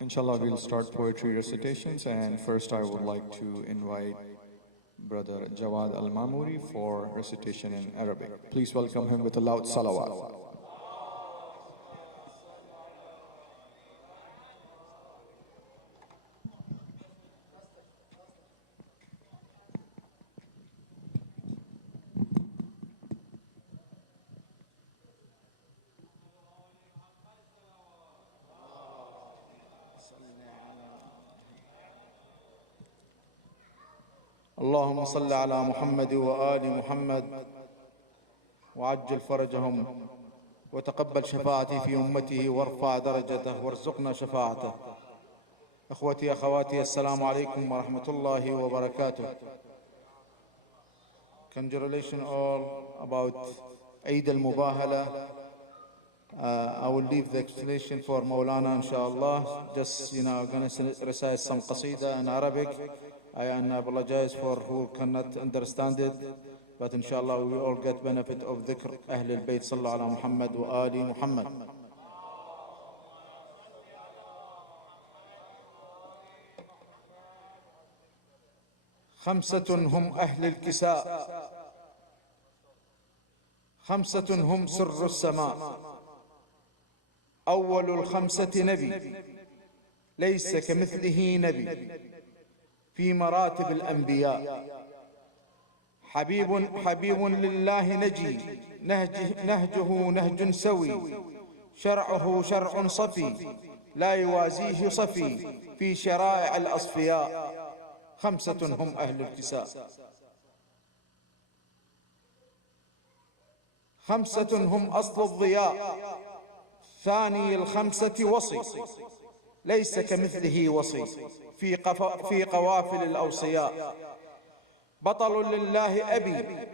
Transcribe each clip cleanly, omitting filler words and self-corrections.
Inshallah, we'll start poetry recitations, and first I would like to invite Brother Jawad Al-Mamuri for recitation in Arabic. Please welcome him with a loud salawat. اللهم صل على محمد وآل محمد وعجل فرجهم وتقبل شفاعتي في أمته وارفع درجته وارزقنا شفاعته. أخوتي أخواتي، السلام عليكم ورحمة الله وبركاته. Congratulations all about Eid al-Mubahila. I will leave the explanation for Maulana inshallah. Just going to recite some qasida in Arabic. I apologize for who cannot understand it, but inshallah we all get benefit of dhikr Ahl al-Bayt sallallahu ala Muhammad wa ali Muhammad. خمسة هم أهل الكساء، خمسة هم سر السماء. أول الخمسة نبي ليس كمثله نبي في مراتب الأنبياء. حبيب لله نجي، نهجه نهج سوي، شرعه شرع صفي، لا يوازيه صفي في شرائع الأصفياء. خمسة هم أهل الكساء، خمسة هم أصل الضياء، ثاني الخمسة وصي، ليس كمثله وصي في قوافل الأوصياء. بطل لله أبي،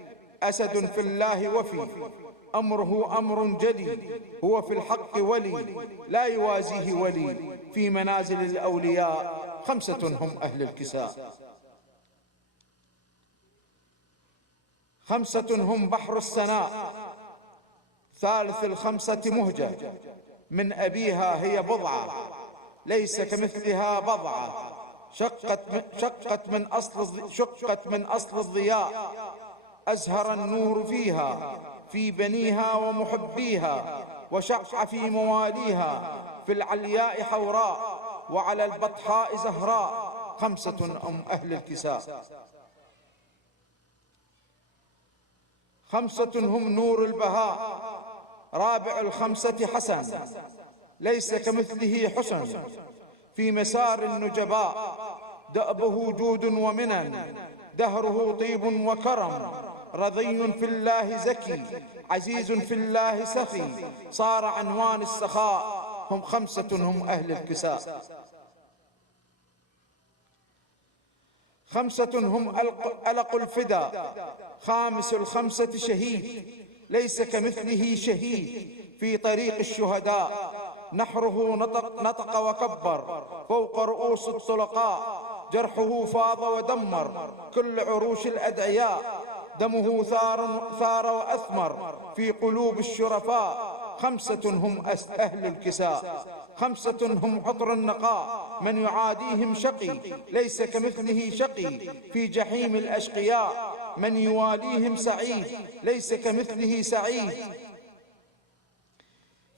أسد في الله وفي، أمره أمر جلي، هو في الحق ولي، لا يوازيه ولي في منازل الأولياء. خمسة هم أهل الكساء، خمسة هم بحر السناء، ثالث الخمسة مهجة، من أبيها هي بضعة، ليس كمثلها بضعة، شقت من أصل الضياء، أزهر النور فيها في بنيها ومحبيها، وشع في مواليها، في العلياء حوراء وعلى البطحاء زهراء. خمسة هم أهل الكساء، خمسة هم نور البهاء، رابع الخمسة حسن، ليس كمثله حسن في مسار النجباء، دأبه جود ومنن، دهره طيب وكرم، رضي في الله زكي، عزيز في الله سخي، صار عنوان السخاء. هم خمسة هم أهل الكساء، خمسة هم ألق الفدا، خامس الخمسة شهيد، ليس كمثله شهيد في طريق الشهداء، نحره نطق وكبر فوق رؤوس الطلقاء، جرحه فاض ودمر كل عروش الأدعياء، دمه ثار وأثمر في قلوب الشرفاء. خمسة هم أهل الكساء، خمسة هم عطر النقاء، من يعاديهم شقي، ليس كمثله شقي في جحيم الأشقياء، من يواليهم سعيد، ليس كمثله سعيد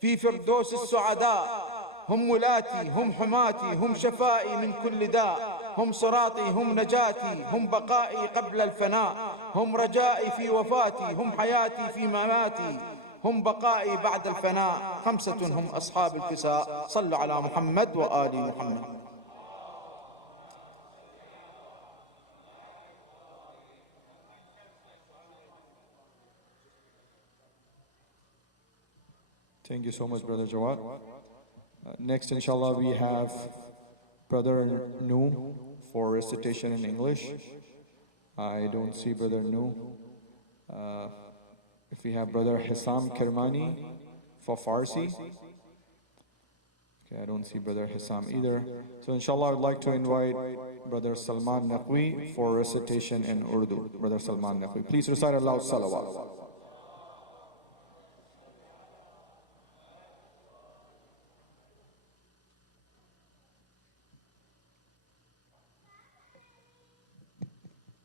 في فردوس السعداء. هم ولاتي، هم حماتي، هم شفائي من كل داء، هم صراطي، هم نجاتي، هم بقائي قبل الفناء، هم رجائي في وفاتي، هم حياتي في مماتي، هم بقائي بعد الفناء. خمسة هم أصحاب الكساء. صلوا على محمد وآل محمد. Thank you so much, Brother Jawad. Next, inshallah, we have Brother Nu for recitation in English. I don't see Brother Nu. If we have Brother Hissam Kermani for Farsi. Okay, I don't see Brother Hissam either. So inshallah, I would like to invite Brother Salman Naqvi for recitation in Urdu. Brother Salman Naqvi, please recite aloud salawat.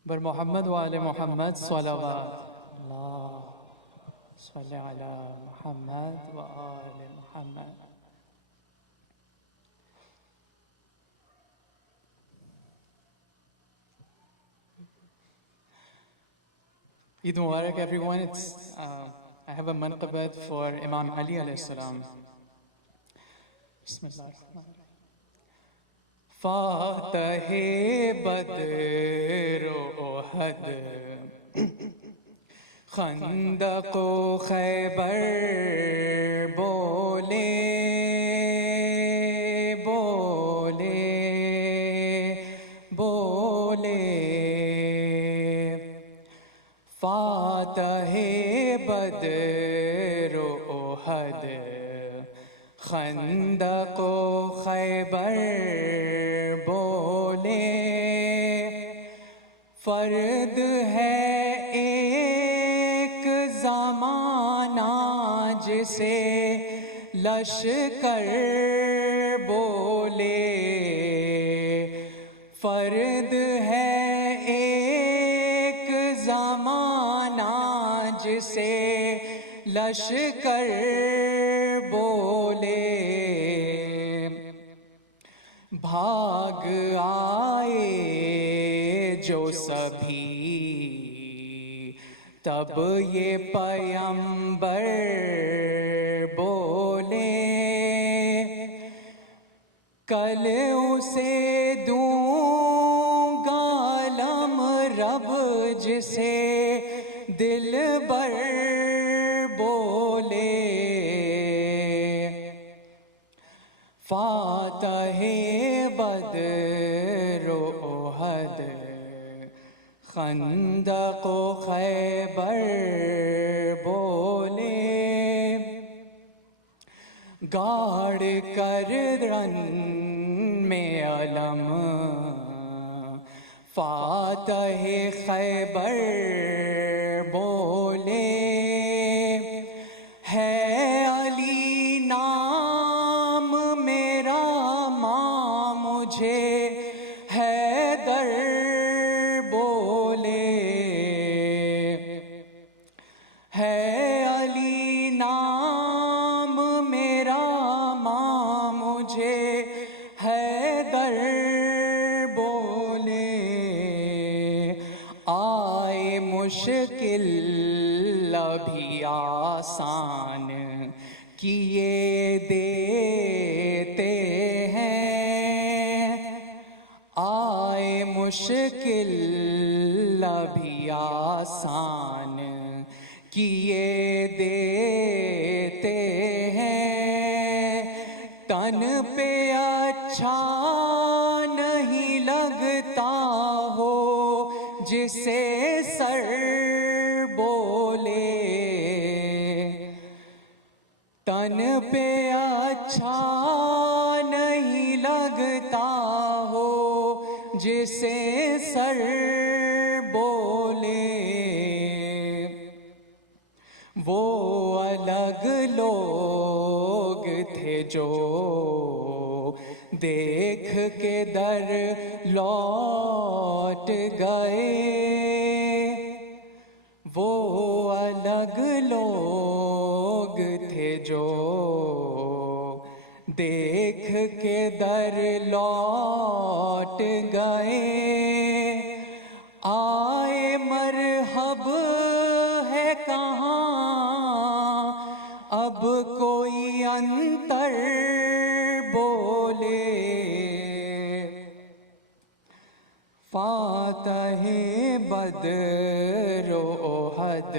بر محمد وآل محمد صلوات اللہ صلی علی محمد وآل محمد. Eid Mubarak everyone. I have a manqabat for Imam Ali alayhi salam. Bismillah. فاتح بدر و احد خندق و خیبر بولے بولے بولے فاتح بدر و احد خندق و خیبر فرد ہے ایک زمانہ جسے لشکر بولے فرد ہے ایک زمانہ جسے لشکر بولے بھاگ آئے جو سبھی تب یہ پیمبر بولے کل اسے دوں گا علم رب جسے دل بر بولے فاتح بدر و احد خندق و خیبر بولے گاڑ کر رن میں علم فاتح خیبر بولے ہے علی نام میرا ماں مجھے حیدر بولے ہے علی نام میرا ماں مجھے حیدر بولے آئے مشکل ابھی آسان کیے دیتے ہیں آئے مشکل ابھی آسان کیے دیتے ہیں تن پہ اچھا نہیں لگتا ہو جسے سر بولے تن پہ اچھا نہیں لگتا ہو جسے سر بولے وہ الگ لوگ تھے جو دیکھ کے در لوٹ گئے وہ الگ لوگ تھے جو دیکھ کے در لوٹ گئے آئے مرحب ہے کہاں اب کوئی انتر بولے فاتح بدر و احد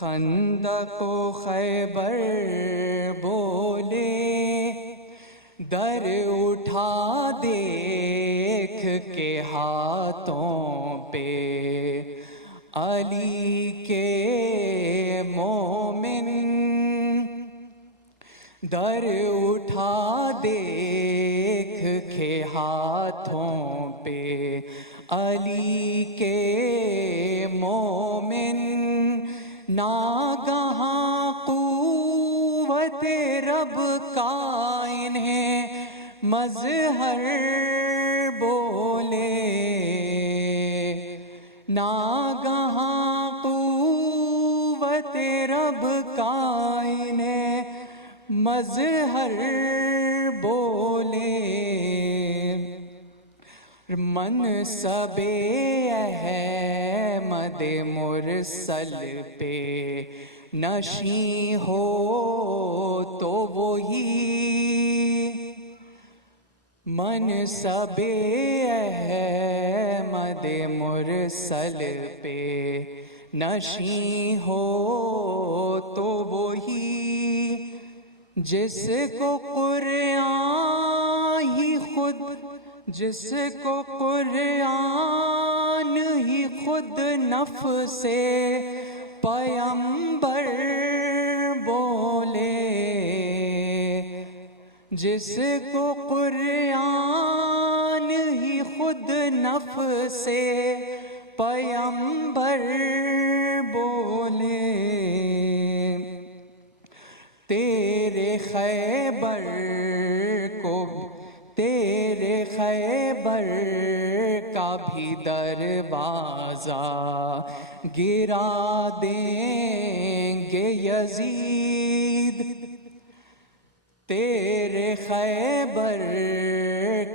خندق و خیبر بولے در اٹھا دیکھ کے ہاتھوں پہ علی کے مومن در اٹھا دیکھ کے ہاتھوں پہ علی کے مومن ناگہاں قوت رب کا انہیں مظہر بولے ناگہاں قوت رب کائنے مظہر بولے، منصب احمد مرسل پہ نشیں ہو تو وہی، منصب احمد مرسل پہ نشیں ہو تو وہی، جس کو قرآن ہی خود، جس کو قرآن ہی خود نفس پیمبر بولے، جس کو قرآن ہی خود نفس پیمبر بولے، تیرے خیبر کو، تیرے خیبر کا بھی دروازہ گرا دیں گے یزید، تیرے خیبر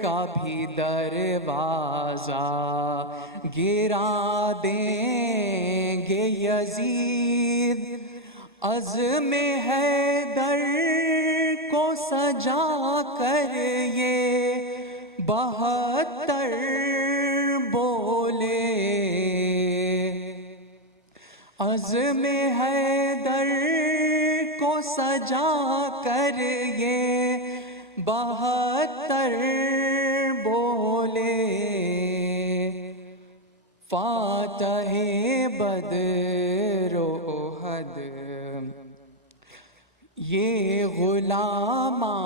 کا بھی دروازہ گرا دیں گے یزید، عزم حیدر کو سجا کر یہ 72 بولے، عزم حیدر کو سجا کر یہ 72 بولے، فاتح بدر و احد یہ غلامان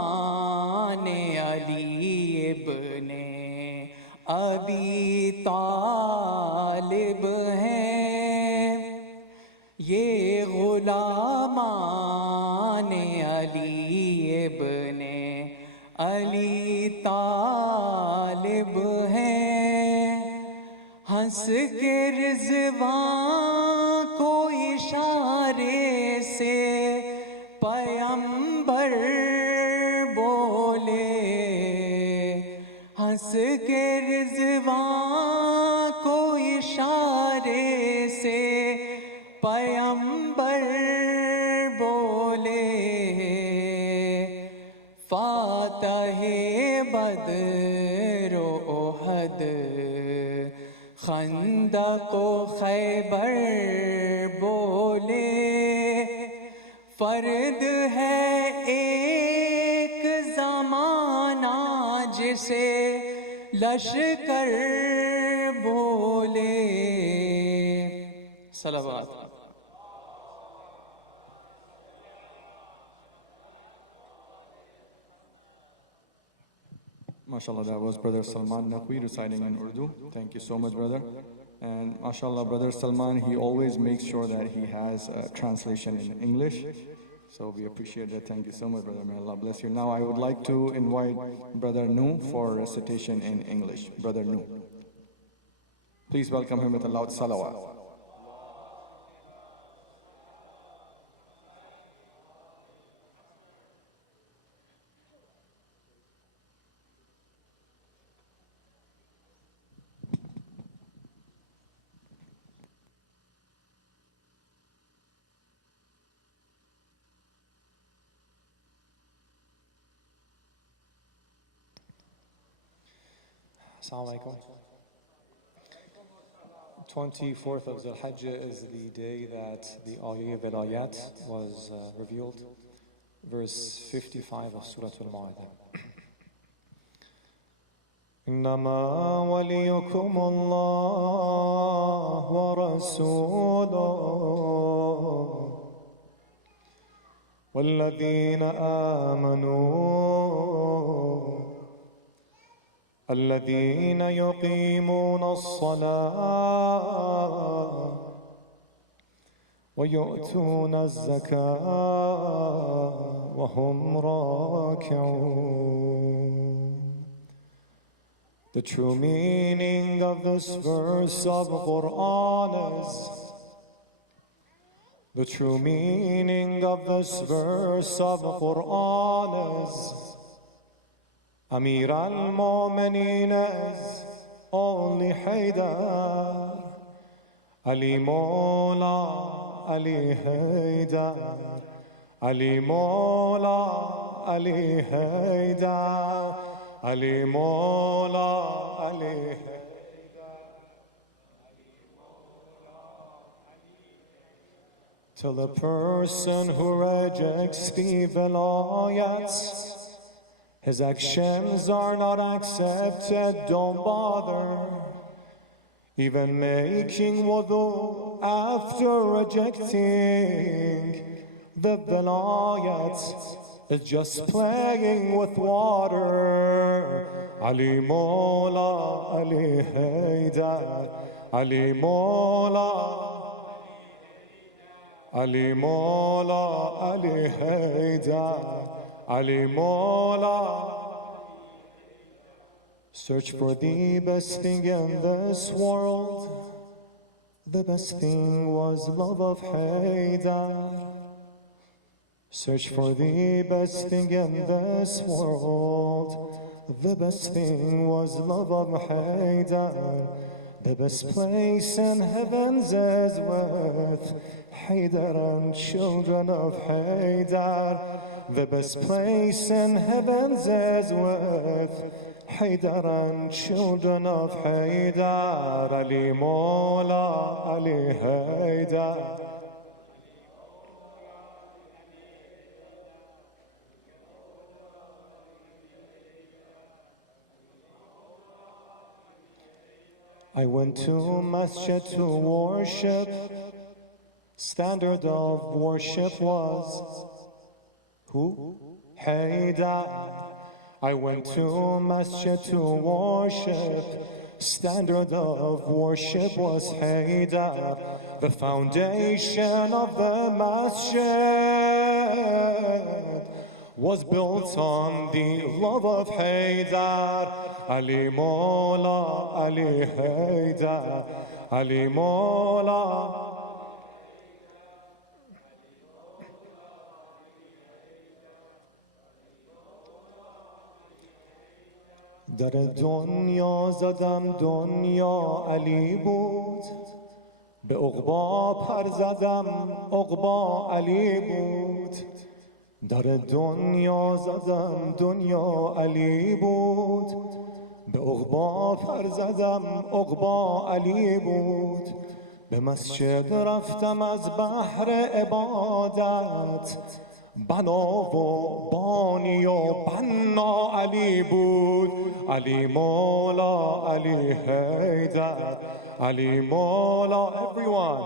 علی ابن ابی طالب ہیں، یہ غلامان علی ابن علی طالب ہیں، ہنس کے رضوان کو اشارے سے پیمبر بولے، ہنس کے رضوان کو اشارے سے پیمبر بولے، فاتح بدر و احد خندق و خیبر بولے، فرد ہے ایک زمانہ جسے لشکر بولے، صلوات۔ MashaAllah, that was Brother Salman Naqvi reciting in Urdu. Thank you so much, brother. And MashaAllah, Brother Salman, he always makes sure that he has a translation in English. So we appreciate that. Thank you so much, brother. May Allah bless you. Now I would like to invite Brother Nu for recitation in English. Brother Nu. Please welcome him with a loud salawat. Assalamu alaikum. 24th of Dhul-Hajjah is the day that the Ayah Vilayat was revealed. Verse 55 of Surah Al-Ma'idah. إنما وليكم الله ورسوله والذين آمنوا الذين يقيمون الصلاة ويؤتون الزكاة وهم راكعون The true meaning of this verse of Quran is, the true meaning of this verse of Quran is, Amir al-Mu'mineen is only Haydar, Ali Mawla, Ali Haydar, Ali Mawla, Ali Haydar, Ali Mawla, Ali Haydar, till the person who rejects the velayat, his actions are not accepted, don't bother even making wudu after rejecting the velayat. Is just playing with water. Ali Mawla, Ali Haydar, Ali Mawla, Ali Mawla, Ali Haydar, Ali Mawla. Search for the best thing in this world. The best thing was love of Haydar. Search for the best thing in this world. The best thing was love of Haydar. The best place in heavens is with Haydar and children of Haydar. The best place in heavens is with Haydar and children of Haydar. Ali Mawla, Ali Haydar. I went to masjid to worship. Standard of worship was who? Haydar. I went to masjid to worship. Standard of worship was Haydar. The foundation of the masjid was built on the love of Haydar. Ali Mawla, Ali Haydar, Ali Mawla. در دنیا زدم دنیا علی بود، به عقبا پر زدم عقبا علی بود. در دنیا زدم دنیا علی بود، به عقبا پر زدم عقبا علی بود. به مسجد رفتم از بحر عبادت، بنا و بانی و بنا علی بود. علی مولا علی حیدر، علی مولا everyone،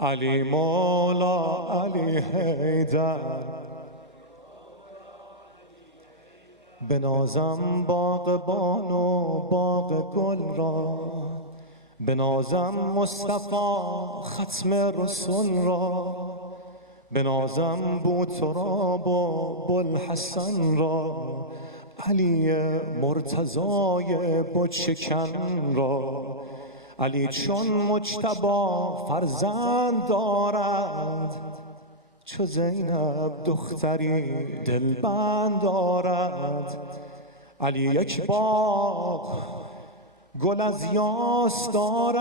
علی مولا علی حیدر. بنازم باغبان و باغ گل را، بنازم مصطفی ختم رسول را، بنازم بوتراب و بوالحسن را، علی مرتضای بتشکن را. علی چون مجتبی فرزند دارد، چو زینب دختری دلبند دارد. علی یک باغ گل از یاس دارد،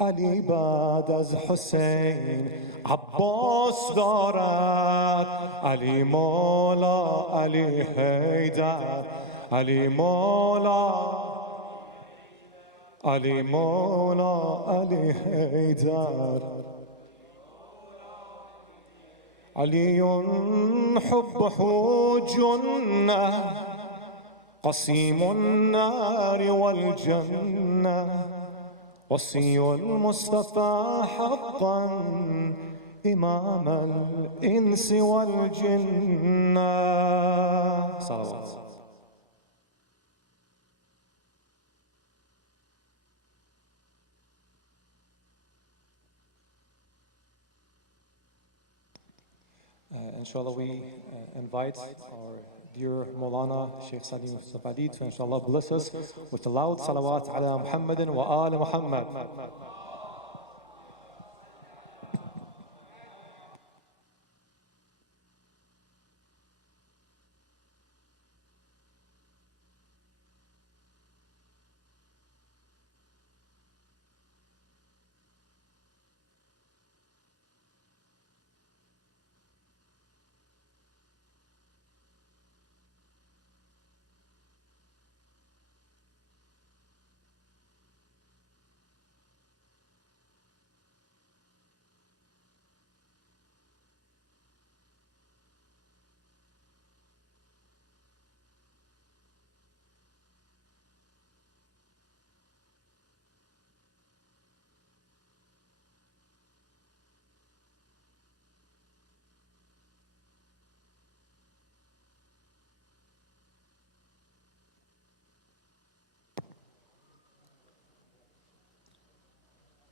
علی بعد از حسین عباس دارد. علی مولا علی حیدر، علی مولا علی مولا علی حیدر. علی حبه جنة قسيم النار والجنة، وصي المصطفى حقا إمام الإنس والجنة. صلوات. Inshallah, we invite our dear Maulana Sheikh Salim Yusufali to inshallah bless us with the loud salawat ala Muhammadin wa ala Muhammad.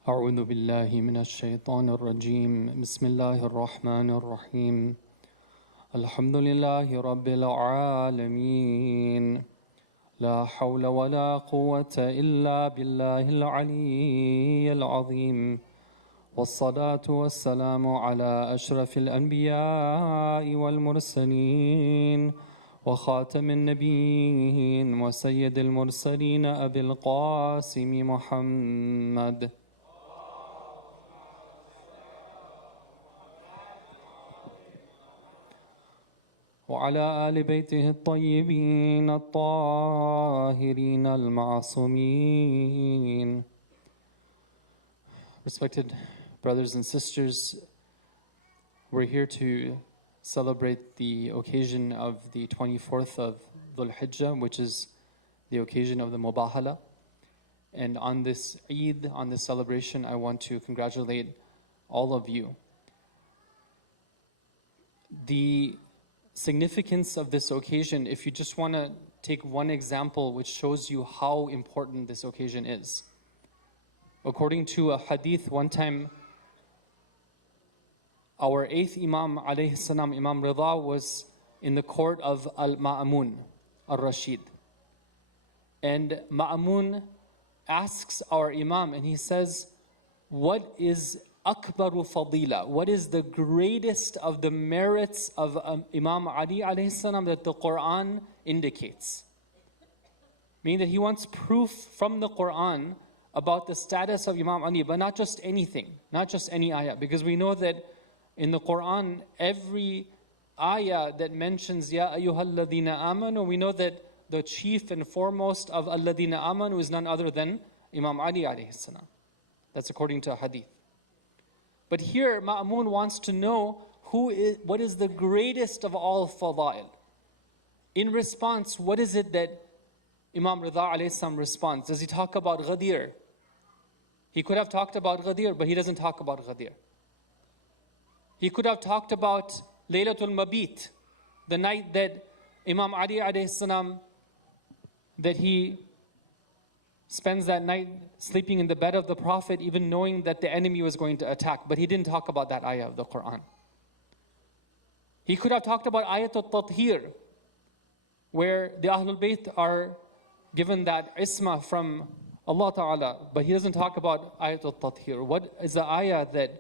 أعوذ بالله من الشيطان الرجيم بسم الله الرحمن الرحيم الحمد لله رب العالمين لا حول ولا قوة إلا بالله العلي العظيم والصلاة والسلام على أشرف الأنبياء والمرسلين وخاتم النبيين وسيد المرسلين أبي القاسم محمد وعلى آل بيته الطيبين الطاهرين المعصومين. Respected brothers and sisters, we're here to celebrate the occasion of the 24th of Dhul Hijjah, which is the occasion of the Mubahila. And on this Eid, on this celebration, I want to congratulate all of you. The significance of this occasion, if you just want to take one example which shows you how important this occasion is. According to a hadith, one time our 8th Imam alayhi salam, Imam Rida, was in the court of Al-Ma'amun al-Rashid. And Ma'amun asks our Imam and he says, what is Akbaru Fadila? What is the greatest of the merits of Imam Ali alayhi salam that the Quran indicates? Meaning that he wants proof from the Quran about the status of Imam Ali, but not just anything, not just any ayah. Because we know that in the Quran, every ayah that mentions Ya ayyuhalladhina amanu, we know that the chief and foremost of alladhina amanu is none other than Imam Ali alayhi salam. That's according to a hadith. But here, Ma'amun wants to know what is the greatest of all fada'il. In response, what is it that Imam Rida alayhi salam responds? Does he talk about Ghadir? He could have talked about Ghadir, but he doesn't talk about Ghadir. He could have talked about Laylatul Mabit, the night that Imam Ali alayhi salam, that he spends that night sleeping in the bed of the Prophet, even knowing that the enemy was going to attack. But he didn't talk about that ayah of the Quran. He could have talked about Ayatul Tathir, where the Ahlul Bayt are given that isma from Allah Ta'ala. But he doesn't talk about Ayatul Tathir. What is the ayah that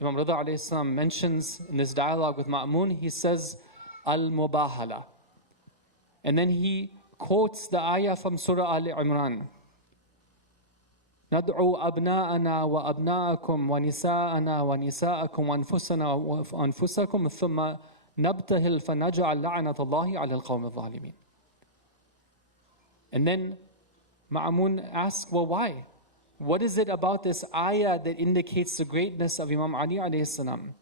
Imam Rida alayhi salam mentions in this dialogue with Ma'amun? He says, Al-Mubahila. And then he quotes the ayah from Surah Al-Imran. ندعو أبناءنا وأبناءكم ونساءنا ونساءكم وأنفسنا وأنفسكم ثم نبتهل فنجعل لعنة الله على القوم الظالمين. And then Ma'amun asks, well, why? What is it about this ayah that indicates the greatness of Imam Ali alayhi salam?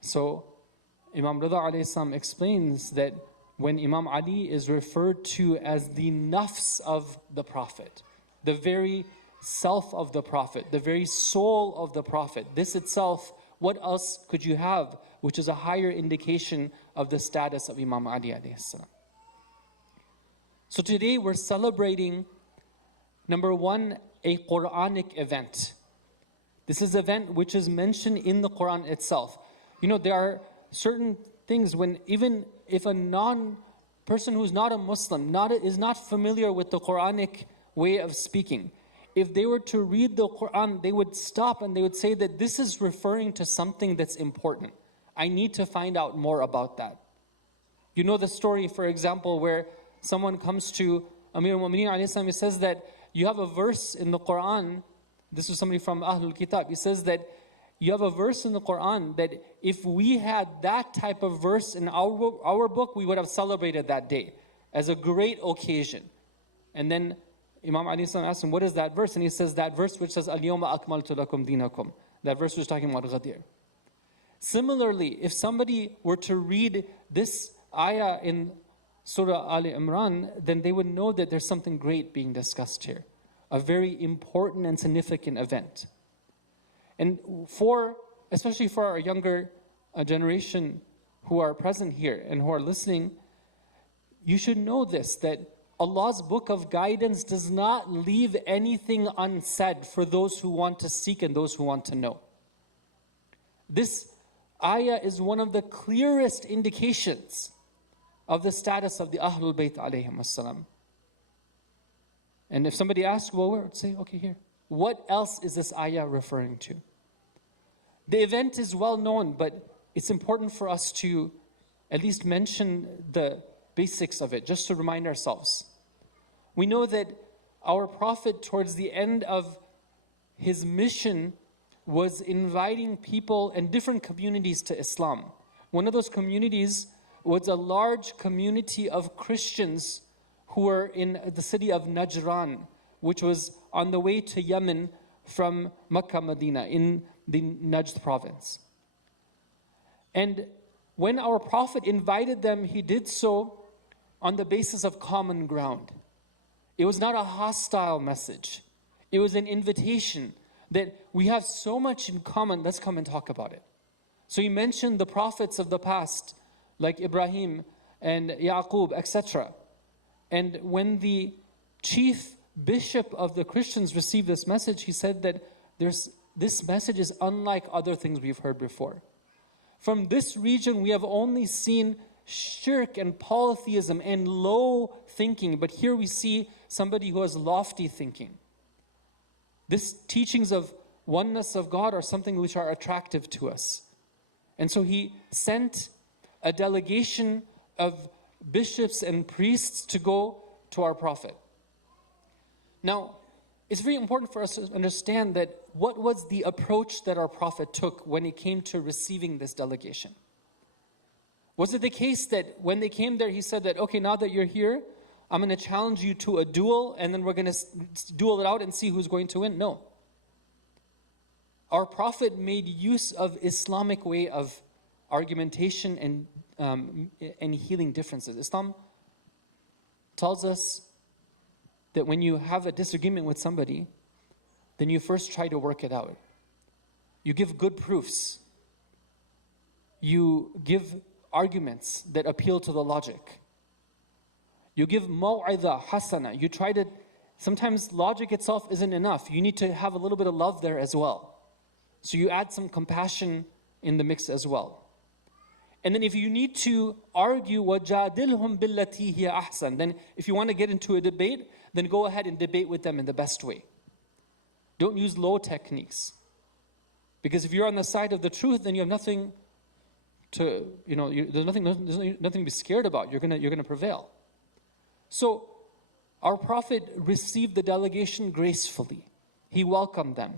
So Imam Rida alayhi salam explains that when Imam Ali is referred to as the nafs of the Prophet, the very self of the Prophet, the very soul of the Prophet, this itself, what else could you have which is a higher indication of the status of Imam Ali alayhi salam? So today we're celebrating, number one, a Quranic event. This is an event which is mentioned in the Quran itself. You know, there are certain things when even if a person who's not a Muslim, is not familiar with the Quranic way of speaking, if they were to read the Quran, they would stop and they would say that this is referring to something that's important. I need to find out more about that. You know the story, for example, where someone comes to Amir al-Mu'mineen alayhi salam, he says that you have a verse in the Quran, this is somebody from Ahlul Kitab, he says that you have a verse in the Quran that if we had that type of verse in our book, we would have celebrated that day as a great occasion. And then Imam Ali asked him, what is that verse? And he says, that verse which says, Al-Yawma akmaltu lakum dinakum. That verse was talking about Ghadir. Similarly, if somebody were to read this ayah in Surah Ali Imran, then they would know that there's something great being discussed here. A very important and significant event. And especially for our younger generation who are present here and who are listening, you should know this, that Allah's book of guidance does not leave anything unsaid for those who want to seek and those who want to know. This ayah is one of the clearest indications of the status of the Ahlul Bayt alayhim as-salam. And if somebody asks, well, where? Say, okay, here. What else is this ayah referring to? The event is well known, but it's important for us to at least mention the basics of it, just to remind ourselves. We know that our Prophet, towards the end of his mission, was inviting people and different communities to Islam. One of those communities was a large community of Christians who were in the city of Najran, which was on the way to Yemen from Makkah, Medina, in the Najd province. And when our Prophet invited them, he did so on the basis of common ground. It was not a hostile message. It was an invitation that we have so much in common, let's come and talk about it. So he mentioned the prophets of the past, like Ibrahim and Yaqub, etc. And when the chief bishop of the Christians received this message, he said that this message is unlike other things we've heard before. From this region, we have only seen shirk and polytheism and low thinking, but here we see somebody who has lofty thinking. These teachings of oneness of God are something which are attractive to us. And so he sent a delegation of bishops and priests to go to our Prophet. Now, it's very important for us to understand that what was the approach that our Prophet took when it came to receiving this delegation? Was it the case that when they came there, he said that, okay, now that you're here, I'm going to challenge you to a duel, and then we're going to duel it out and see who's going to win? No. Our Prophet made use of Islamic way of argumentation and healing differences. Islam tells us that when you have a disagreement with somebody, then you first try to work it out. You give good proofs. You give arguments that appeal to the logic. You give maw'idha hasana. You try to, sometimes logic itself isn't enough. You need to have a little bit of love there as well. So you add some compassion in the mix as well. And then if you need to argue, وَجَادِلْهُمْ بِالَّتِي هِيَ أَحْسَنُ, then if you want to get into a debate, then go ahead and debate with them in the best way. Don't use low techniques. Because if you're on the side of the truth, then you have nothing to, there's nothing to be scared about. You're gonna prevail. So our Prophet received the delegation gracefully. He welcomed them.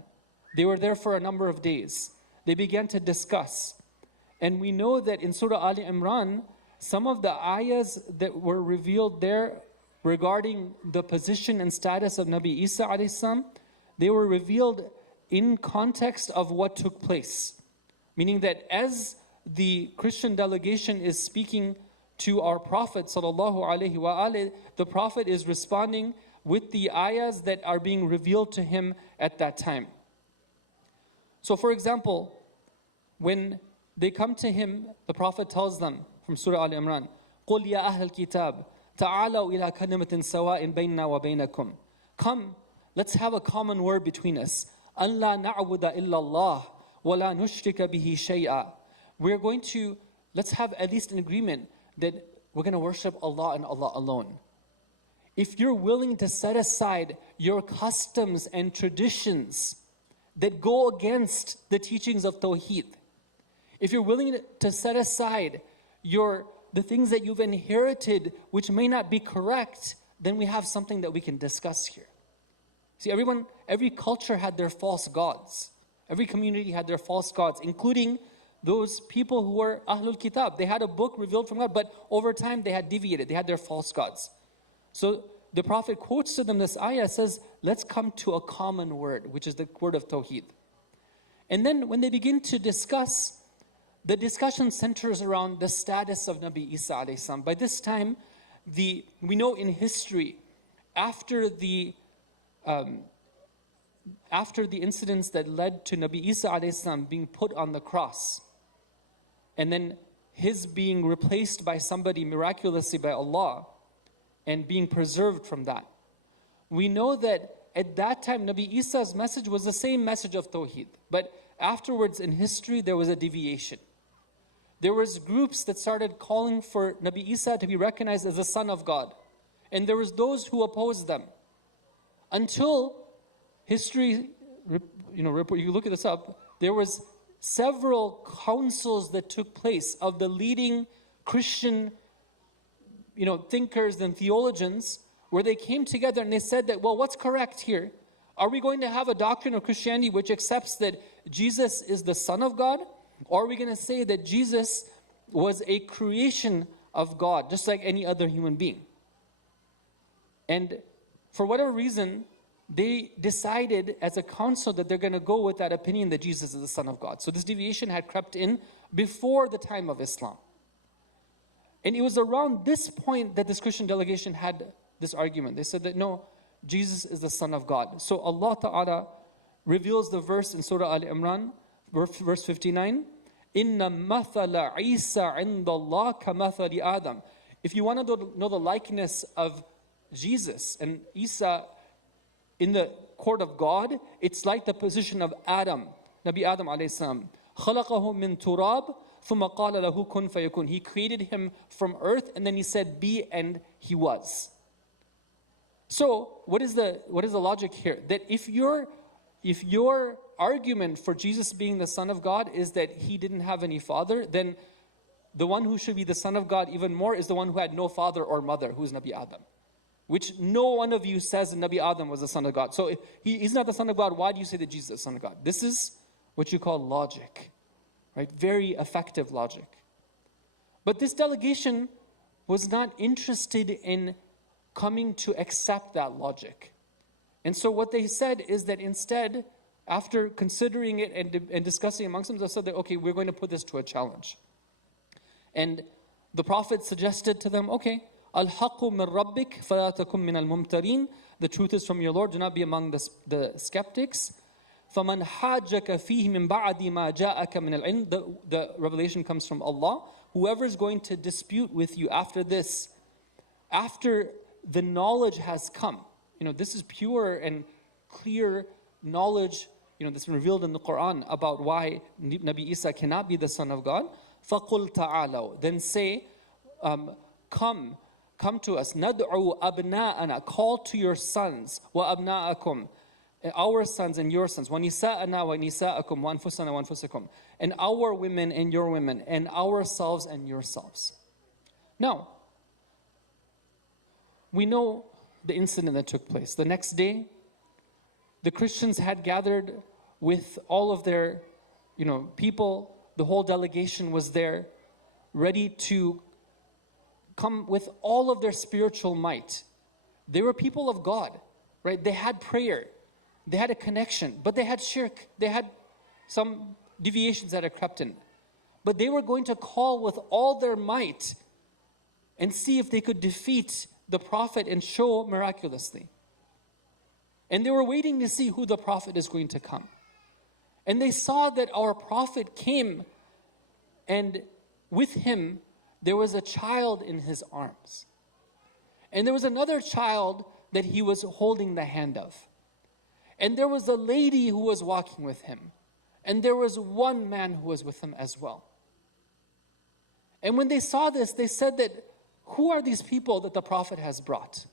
They were there for a number of days. They began to discuss. And we know that in Surah Ali Imran, some of the ayahs that were revealed there regarding the position and status of Nabi Isa alayhi salam, they were revealed in context of what took place. Meaning that as the Christian delegation is speaking to our Prophet sallallahu alaihi wasallam, the Prophet is responding with the ayahs that are being revealed to him at that time. So for example, when they come to him, the Prophet tells them from Surah Al Imran, قُلْ يَا أَهْلَ الْكِتَابِ تَعَالَوْا إِلَىٰ كَلِمَةٍ سَوَاءٍ بَيْنَنَا وَبَيْنَكُمْ. Come, let's have a common word between us. أَلَّا نَعْبُدَ إِلَّا اللَّهِ وَلَا نُشْرِكَ بِهِ شَيْئًا. We're going to let's have at least an agreement that we're going to worship Allah and Allah alone. If you're willing to set aside your customs and traditions that go against the teachings of Tawheed, if you're willing to set aside the things that you've inherited which may not be correct, then we have something that we can discuss here. See, every culture had their false gods. Every community had their false gods, including those people who were Ahlul Kitab. They had a book revealed from God, but over time they had deviated. They had their false gods. So the Prophet quotes to them this ayah, says, let's come to a common word, which is the word of Tawheed. And then when they begin to discuss, the discussion centers around the status of Nabi Isa alayhi salam. By this time, we know in history, after the incidents that led to Nabi Isa alayhi salam being put on the cross, and then his being replaced by somebody miraculously by Allah, and being preserved from that, we know that at that time Nabi Isa's message was the same message of Tawheed. But afterwards in history there was a deviation. There was groups that started calling for Nabi Isa to be recognized as the Son of God. And there was those who opposed them. Until history, you look at this up, there was several councils that took place of the leading Christian thinkers and theologians, where they came together and they said that, well, what's correct here? Are we going to have a doctrine of Christianity which accepts that Jesus is the Son of God? Or are we going to say that Jesus was a creation of God, just like any other human being? And for whatever reason, they decided as a council that they're going to go with that opinion that Jesus is the Son of God. So this deviation had crept in before the time of Islam. And it was around this point that this Christian delegation had this argument. They said that no, Jesus is the Son of God. So Allah Ta'ala reveals the verse in Surah Al-Imran, verse 59, Inna mathala Isa indallah kamathali Adam. If you want to know the likeness of Jesus and Isa in the court of God, it's like the position of Adam, Nabi Adam alayhi salam. خَلَقَهُ مِن تُرَابٍ ثُمَّ قَالَ لَهُ كُن فَيَكُن. He created him from earth and then he said be, and he was. So what is the logic here? That if your argument for Jesus being the Son of God is that he didn't have any father, then the one who should be the Son of God even more is the one who had no father or mother, who is Nabi Adam. Which no one of you says that Nabi Adam was the Son of God. So if he's not the Son of God, why do you say that Jesus is the Son of God? This is what you call logic, right? Very effective logic. But this delegation was not interested in coming to accept that logic. And so what they said is that instead, after considering it and discussing amongst themselves, they said that, okay, we're going to put this to a challenge. And the Prophet suggested to them, okay, Al-haqqu min rabbik fala takum min al-mumtarin. The truth is from your Lord, do not be among the skeptics. فَمَنْ حَاجَّكَ فِيهِ مِنْ بَعْدِ مَا جَاءَكَ مِنَ الْعِلْمِ. The revelation comes from Allah. Whoever is going to dispute with you after this, after the knowledge has come, this is pure and clear knowledge, that's been revealed in the Quran about why Nabi Isa cannot be the Son of God. فَقُلْ تَعَالَوْا. Then say, come to us. نَدْعُوا أَبْنَاءَنَا. Call to your sons. وَأَبْنَاءَكُمْ. Our sons and your sons. وَنِسَاءَنَا وَنِسَاءَكُمْ وَأَنفُسَنَا وَأَنفُسَكُمْ. And our women and your women. And ourselves and yourselves. Now, we know the incident that took place. The next day, the Christians had gathered with all of their, people. The whole delegation was there, ready to come with all of their spiritual might. They were people of God, right? They had prayer. They had a connection, but they had shirk. They had some deviations that had crept in. But they were going to call with all their might and see if they could defeat the Prophet and show miraculously. And they were waiting to see who the Prophet is going to come. And they saw that our Prophet came, and with him there was a child in his arms. And there was another child that he was holding the hand of. And there was a lady who was walking with him. And there was one man who was with him as well. And when they saw this, they said that, who are these people that the Prophet has brought?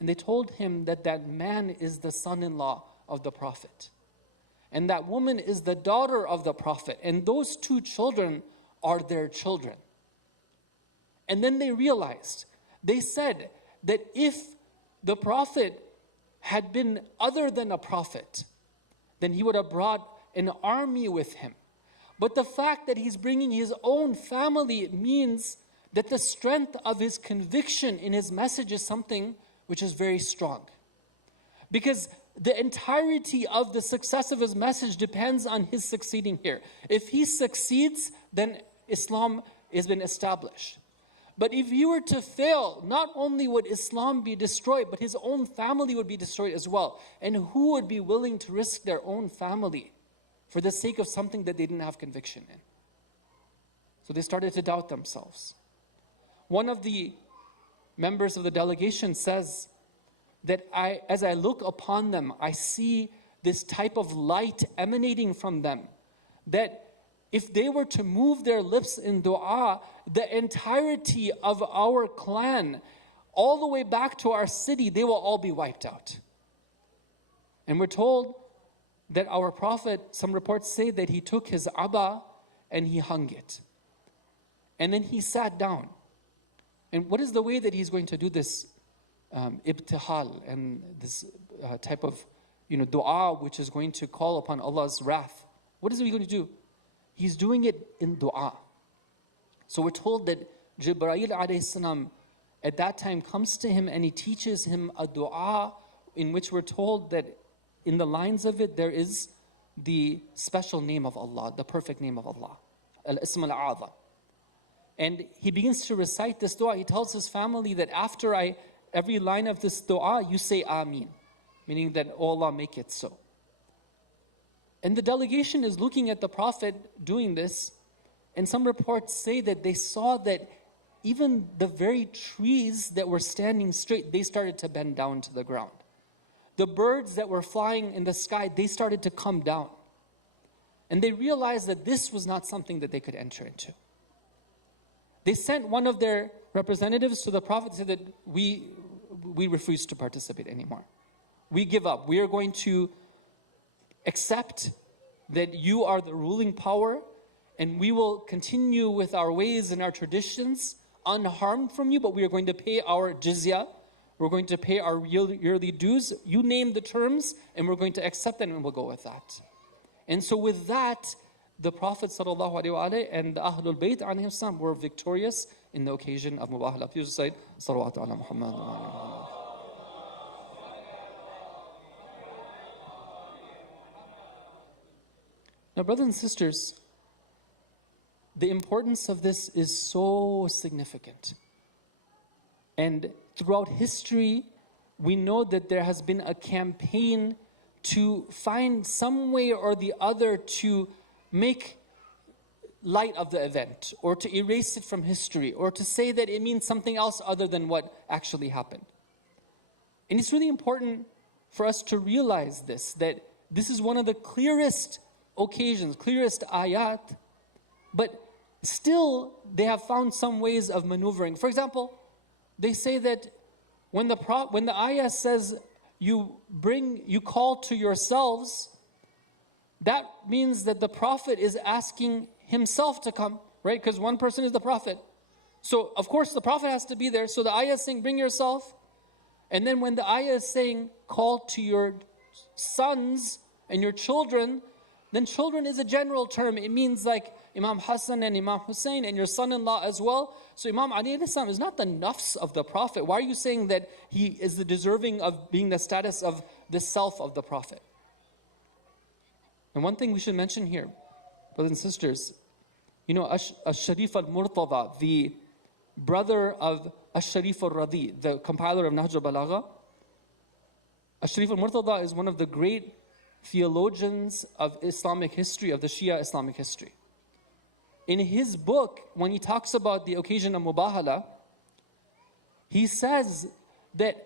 And they told him that that man is the son-in-law of the Prophet. And that woman is the daughter of the Prophet. And those two children are their children. And then they realized, they said that if the Prophet had been other than a prophet, then he would have brought an army with him. But the fact that he's bringing his own family means that the strength of his conviction in his message is something which is very strong. Because the entirety of the success of his message depends on his succeeding here. If he succeeds, then Islam has been established. But if he were to fail, not only would Islam be destroyed, but his own family would be destroyed as well. And who would be willing to risk their own family for the sake of something that they didn't have conviction in? So they started to doubt themselves. One of the members of the delegation says that as I look upon them, I see this type of light emanating from them, that if they were to move their lips in dua, the entirety of our clan, all the way back to our city, they will all be wiped out. And we're told that our Prophet, some reports say that he took his aba and he hung it. And then he sat down. And what is the way that he's going to do this ibtihal and this type of dua which is going to call upon Allah's wrath? What is he going to do? He's doing it in dua. So we're told that Jibreel alayhi salam at that time comes to him and he teaches him a dua in which we're told that in the lines of it there is the special name of Allah, the perfect name of Allah, al-ism al-a'zam. And he begins to recite this dua. He tells his family that after every line of this dua, you say Ameen, meaning that, oh Allah, make it so. And the delegation is looking at the Prophet doing this, and some reports say that they saw that even the very trees that were standing straight, they started to bend down to the ground. The birds that were flying in the sky, they started to come down. And they realized that this was not something that they could enter into. They sent one of their representatives to the Prophet and said that we refuse to participate anymore. We give up. We are going to accept that you are the ruling power, and we will continue with our ways and our traditions unharmed from you, but we are going to pay our jizya. We're going to pay our yearly dues. You name the terms, and we're going to accept them, and we'll go with that. And so with that, the Prophet ﷺ and the Ahlul Bayt ﷺ were victorious in the occasion of Mubahila. Please recite, Salawatu ala Muhammad wa ala Muhammad. Now, brothers and sisters, the importance of this is so significant. And throughout history, we know that there has been a campaign to find some way or the other to make light of the event, or to erase it from history, or to say that it means something else other than what actually happened. And it's really important for us to realize this, that this is one of the clearest occasions, clearest ayat, but still they have found some ways of maneuvering. For example, they say that when the ayah says you call to yourselves, that means that the Prophet is asking himself to come, right? Because one person is the Prophet. So, of course, the Prophet has to be there. So the ayah is saying, bring yourself. And then when the ayah is saying, call to your sons and your children, then children is a general term. It means like Imam Hassan and Imam Hussein and your son-in-law as well. So Imam Ali is not the nafs of the Prophet. Why are you saying that he is the deserving of being the status of the self of the Prophet? And one thing we should mention here, brothers and sisters, Ash-Sharif al-Murtada, the brother of Ash-Sharif al-Radi, the compiler of Nahj al-Balagha, Ash-Sharif al-Murtada is one of the great theologians of Islamic history, of the Shia Islamic history. In his book, when he talks about the occasion of Mubahila, he says that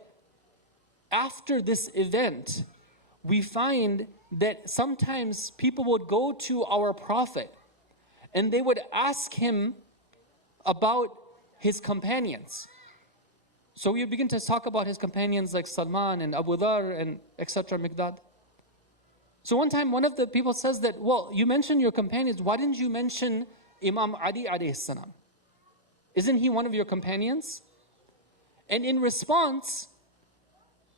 after this event, we find that sometimes people would go to our Prophet and they would ask him about his companions. So we begin to talk about his companions like Salman and Abu Dhar and etc. Miqdad. So one time one of the people says that, well, you mentioned your companions, why didn't you mention Imam Ali alayhi salam? Isn't he one of your companions? And in response,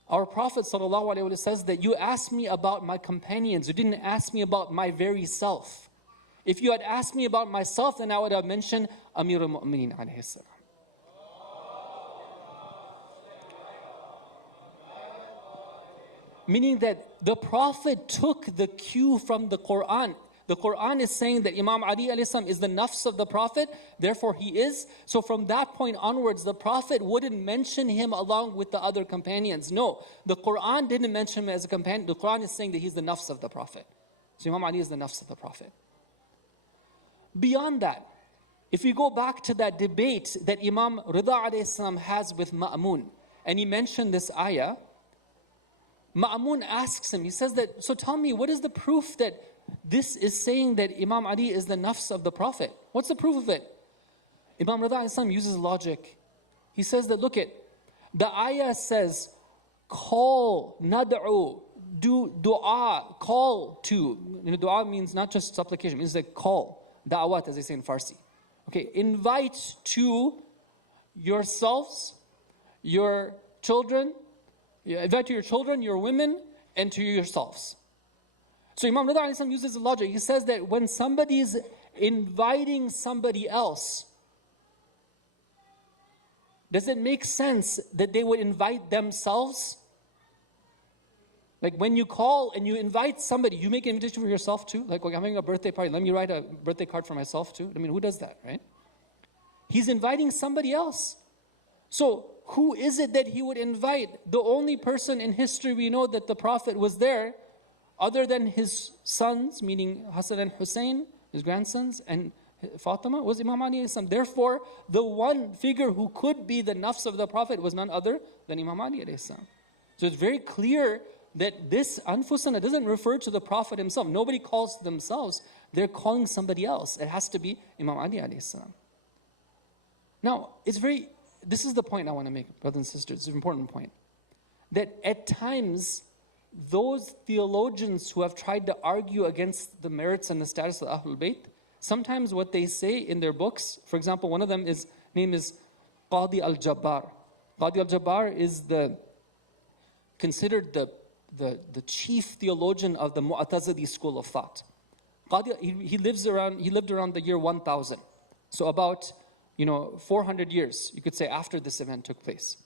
our Prophet ﷺ says that you asked me about my companions, you didn't ask me about my very self. If you had asked me about myself, then I would have mentioned Amir al-Mu'mineen alayhi salam. Meaning that the Prophet took the cue from the Quran. The Quran is saying that Imam Ali alayhi salam is the nafs of the Prophet, therefore he is. So from that point onwards, the Prophet wouldn't mention him along with the other companions. No, the Quran didn't mention him as a companion. The Quran is saying that he's the nafs of the Prophet. So Imam Ali is the nafs of the Prophet. Beyond that, if we go back to that debate that Imam Rida alayhi salam has with Ma'mun, and he mentioned this ayah, Ma'mun asks him, he says that, so tell me, what is the proof that this is saying that Imam Ali is the nafs of the Prophet? What's the proof of it? Imam Rida alayhi salam uses logic. He says that, look it, the ayah says, call, nad'u, do dua, call to. Dua means not just supplication, it means like call, da'awat as they say in Farsi. Okay, invite to yourselves, your children, invite to your children, your women, and to yourselves. So Imam Rida alayhi salam uses the logic. He says that when somebody is inviting somebody else, does it make sense that they would invite themselves? Like when you call and you invite somebody, you make an invitation for yourself too? Like, I'm having a birthday party, let me write a birthday card for myself too? I mean, who does that, right? He's inviting somebody else. So who is it that he would invite? The only person in history we know that the Prophet was there, other than his sons, meaning Hassan and Hussein, his grandsons, and Fatima, was Imam Ali alayhi salam. Therefore, the one figure who could be the nafs of the Prophet was none other than Imam Ali alayhi salam. So it's very clear that this anfusana doesn't refer to the Prophet himself. Nobody calls themselves. They're calling somebody else. It has to be Imam Ali alayhi salam. Now, this is the point I want to make, brothers and sisters. It's an important point. That at times, those theologians who have tried to argue against the merits and the status of Ahlul Bayt, sometimes what they say in their books, for example, one of them name is Qadi al-Jabbar. Qadi al-Jabbar is considered the chief theologian of the Mu'tazili school of thought. He lived around the year 1000. So about 400 years, you could say, after this event took place.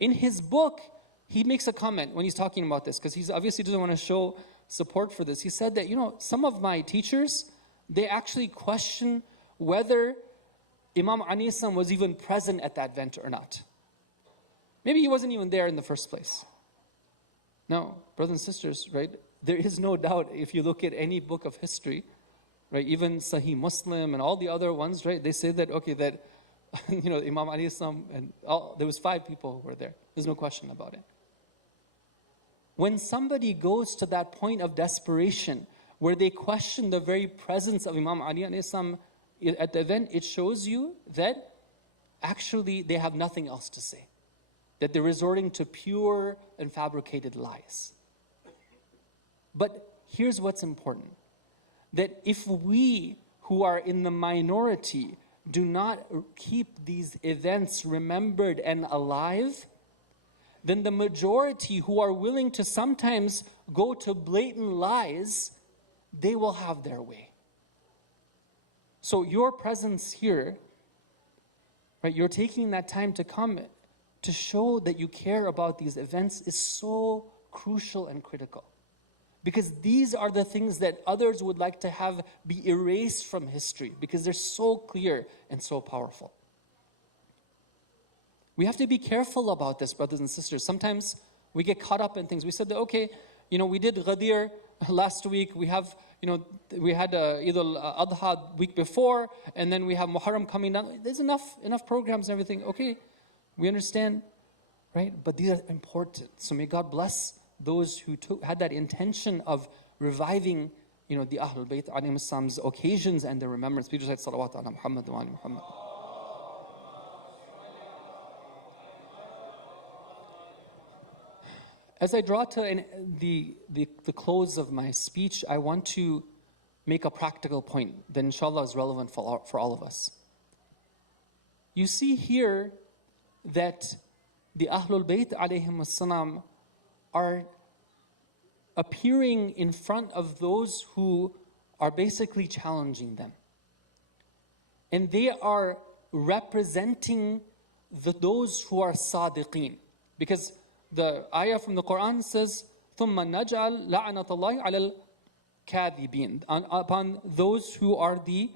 In his book, he makes a comment when he's talking about this, because he obviously doesn't want to show support for this. He said that, some of my teachers, they actually question whether Imam Ali was even present at that event or not. Maybe he wasn't even there in the first place. Now, brothers and sisters, right, there is no doubt if you look at any book of history, right, even Sahih Muslim and all the other ones, right, they say that, that Imam Ali and there was 5 people who were there. There's no question about it. When somebody goes to that point of desperation where they question the very presence of Imam Ali at the event, it shows you that actually they have nothing else to say. That they're resorting to pure and fabricated lies. But here's what's important. That if we who are in the minority do not keep these events remembered and alive, then the majority who are willing to sometimes go to blatant lies, they will have their way. So your presence here, right, you're taking that time to come to show that you care about these events is so crucial and critical. Because these are the things that others would like to have be erased from history, because they're so clear and so powerful. We have to be careful about this, brothers and sisters. Sometimes we get caught up in things. We said that, we did Ghadir last week. We had Eid al-Adha week before, and then we have Muharram coming down. There's enough programs and everything. Okay, we understand, right? But these are important. So may God bless those who had that intention of reviving, the Ahlul Bayt alayhim salam's occasions and their remembrance. Please recite salawat ala Muhammad wa ala Muhammad. As I draw to the close of my speech, I want to make a practical point that inshallah is relevant for all of us. You see here that the Ahlul Bayt alayhim as-salam are appearing in front of those who are basically challenging them. And they are representing those who are sadiqeen. Because the ayah from the Quran says, ثُمَّ نَجْعَلْ لَعْنَةَ اللَّهِ عَلَى الْكَاذِبِينَ, upon those who are the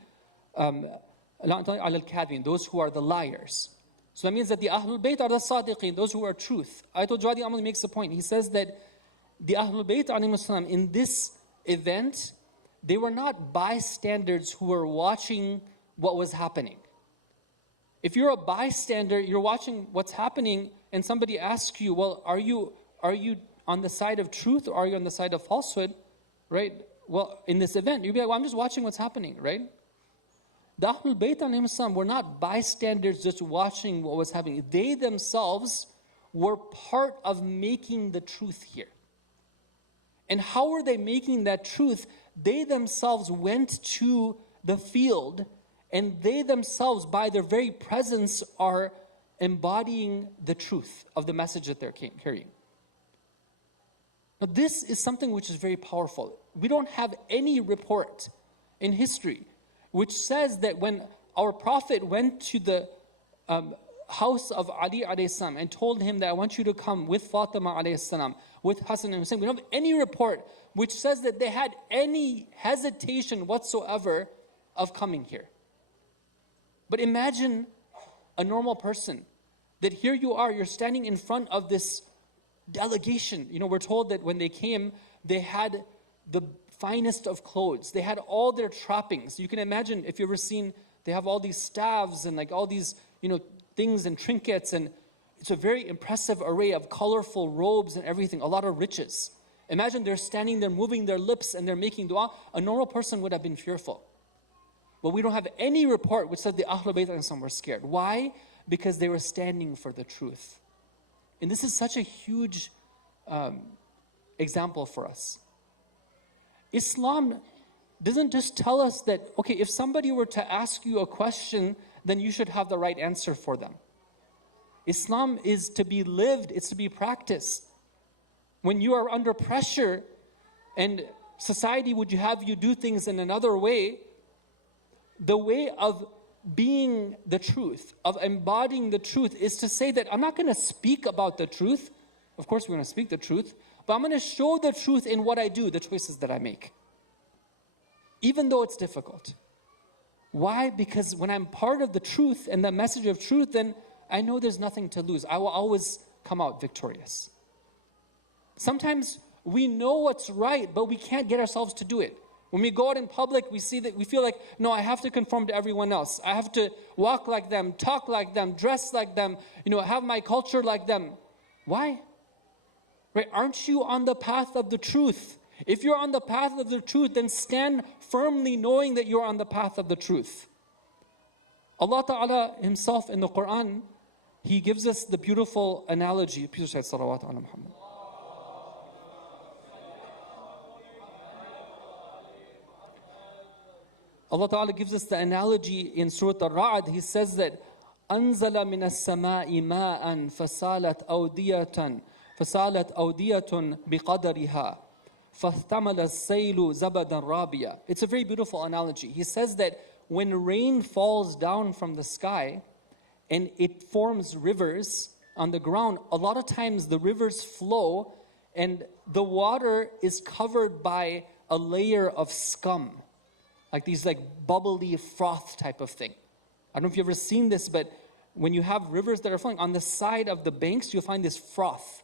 those who are the liars. So that means that the Ahlul Bayt are the Sadiqeen, those who are truth. Ayatul Jadi Amal makes a point. He says that the Ahlul Bayt in this event, they were not bystanders who were watching what was happening. If you're a bystander, you're watching what's happening, and somebody asks you, well, are you on the side of truth or are you on the side of falsehood, right? Well, in this event, you'd be like, well, I'm just watching what's happening, right? The Ahlul Bayt were not bystanders just watching what was happening. They themselves were part of making the truth here. And how were they making that truth? They themselves went to the field, and they themselves, by their very presence, are embodying the truth of the message that they're carrying. Now, this is something which is very powerful. We don't have any report in history which says that when our Prophet went to the house of Ali alayhi salam and told him that I want you to come with Fatima alayhi salam, with Hassan and Hussein, we don't have any report which says that they had any hesitation whatsoever of coming here. But imagine a normal person, that here you are, you're standing in front of this delegation. You know, we're told that when they came, they had the finest of clothes. They had all their trappings. You can imagine, if you've ever seen, they have all these staves and like all these, things and trinkets, and it's a very impressive array of colorful robes and everything, a lot of riches. Imagine they're standing there, moving their lips, and they're making dua. A normal person would have been fearful. But we don't have any report which said the Ahlul Bayt were scared. Why? Because they were standing for the truth. And this is such a huge example for us. Islam doesn't just tell us that, okay, if somebody were to ask you a question, then you should have the right answer for them. Islam is to be lived, it's to be practiced. When you are under pressure and society would have you do things in another way, the way of being the truth, of embodying the truth, is to say that I'm not going to speak about the truth. Of course, we're going to speak the truth, but I'm going to show the truth in what I do, the choices that I make. Even though it's difficult. Why? Because when I'm part of the truth and the message of truth, then I know there's nothing to lose. I will always come out victorious. Sometimes we know what's right, but we can't get ourselves to do it. When we go out in public, we see that we feel like, no, I have to conform to everyone else. I have to walk like them, talk like them, dress like them, have my culture like them. Why? Right? Aren't you on the path of the truth? If you're on the path of the truth, then stand firmly knowing that you're on the path of the truth. Allah Ta'ala Himself in the Quran, He gives us the beautiful analogy. Peace and salawat ala Muhammad. Allah Ta'ala gives us the analogy in Surah Al-Ra'd. He says that أَنزَلَ مِنَ السَّمَاءِ مَاءً فَسَالَتْ أَوْدِيَةٌ بِقَدَرِهَا فَاحْتَمَلَ السَّيْلُ زَبَدًا رَابِيًا. It's a very beautiful analogy. He says that when rain falls down from the sky and it forms rivers on the ground, a lot of times the rivers flow and the water is covered by a layer of scum. Like these bubbly froth type of thing. I don't know if you've ever seen this, but when you have rivers that are flowing, on the side of the banks, you'll find this froth.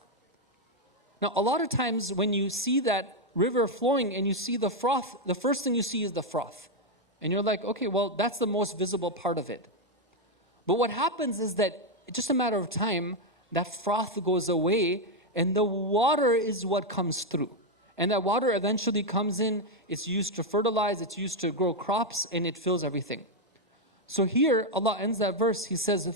Now, a lot of times when you see that river flowing and you see the froth, the first thing you see is the froth. And you're like, okay, well, that's the most visible part of it. But what happens is that it's just a matter of time, that froth goes away and the water is what comes through. And that water eventually comes in, it's used to fertilize, it's used to grow crops, and it fills everything. So here, Allah ends that verse, He says,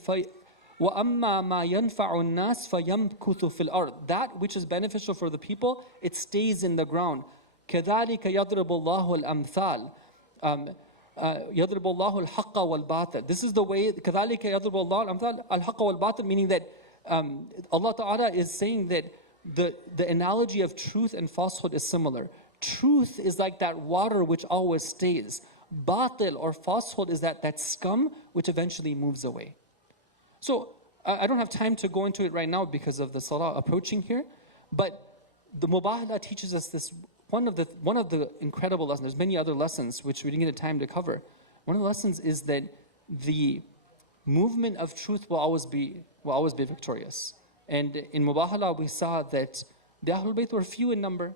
وَأَمَّا مَا يَنْفَعُ النَّاسِ فَيَمْكُثُ فِي الْأَرْضِ. That which is beneficial for the people, it stays in the ground. كَذَلِكَ يَضْرِبُ اللَّهُ الْأَمْثَالِ. يَضْرِبُ اللَّهُ الْحَقَّ وَالْبَاطِلِ. This is the way, كَذَلِكَ يَضْرِبُ اللَّهُ الْأَمْثَالِ الْحَقَّ وَالْبَاطِلِ, meaning that Allah Ta'ala is saying that the analogy of truth and falsehood is similar. Truth is like that water which always stays. Batil or falsehood is that scum which eventually moves away. So I don't have time to go into it right now because of the salah approaching here, but the Mubahila teaches us this, one of the incredible lessons. There's many other lessons which we didn't get time to cover. One of the lessons is that the movement of truth will always be victorious. And in Mubahila we saw that the Ahlul Bayt were few in number,